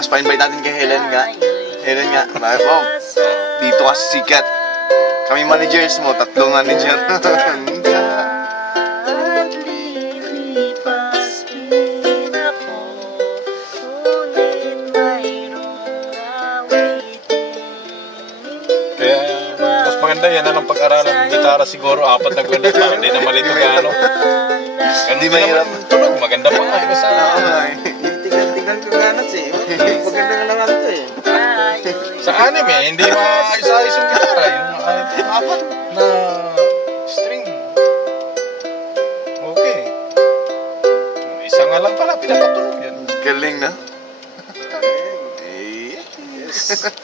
Tapos pa-invite natin kay Helen nga. Helen nga, bakit po? Dito ka sikat. Kami managers mo, 3 manager. Mas maganda yan ang pag-aralan ng gitara siguro 4 na buwan na pa. Hindi na malito gaano. Hindi mahirap. Tunog, maganda pa nga. Kasi Tingnan ko ganas eh. Maganda nga lang ito eh. sa anime, hindi maayos-ayos yung gitara. Yung 4 na string. Okay. Isa nga lang pala pinapatunog yan. Galing na. Yes.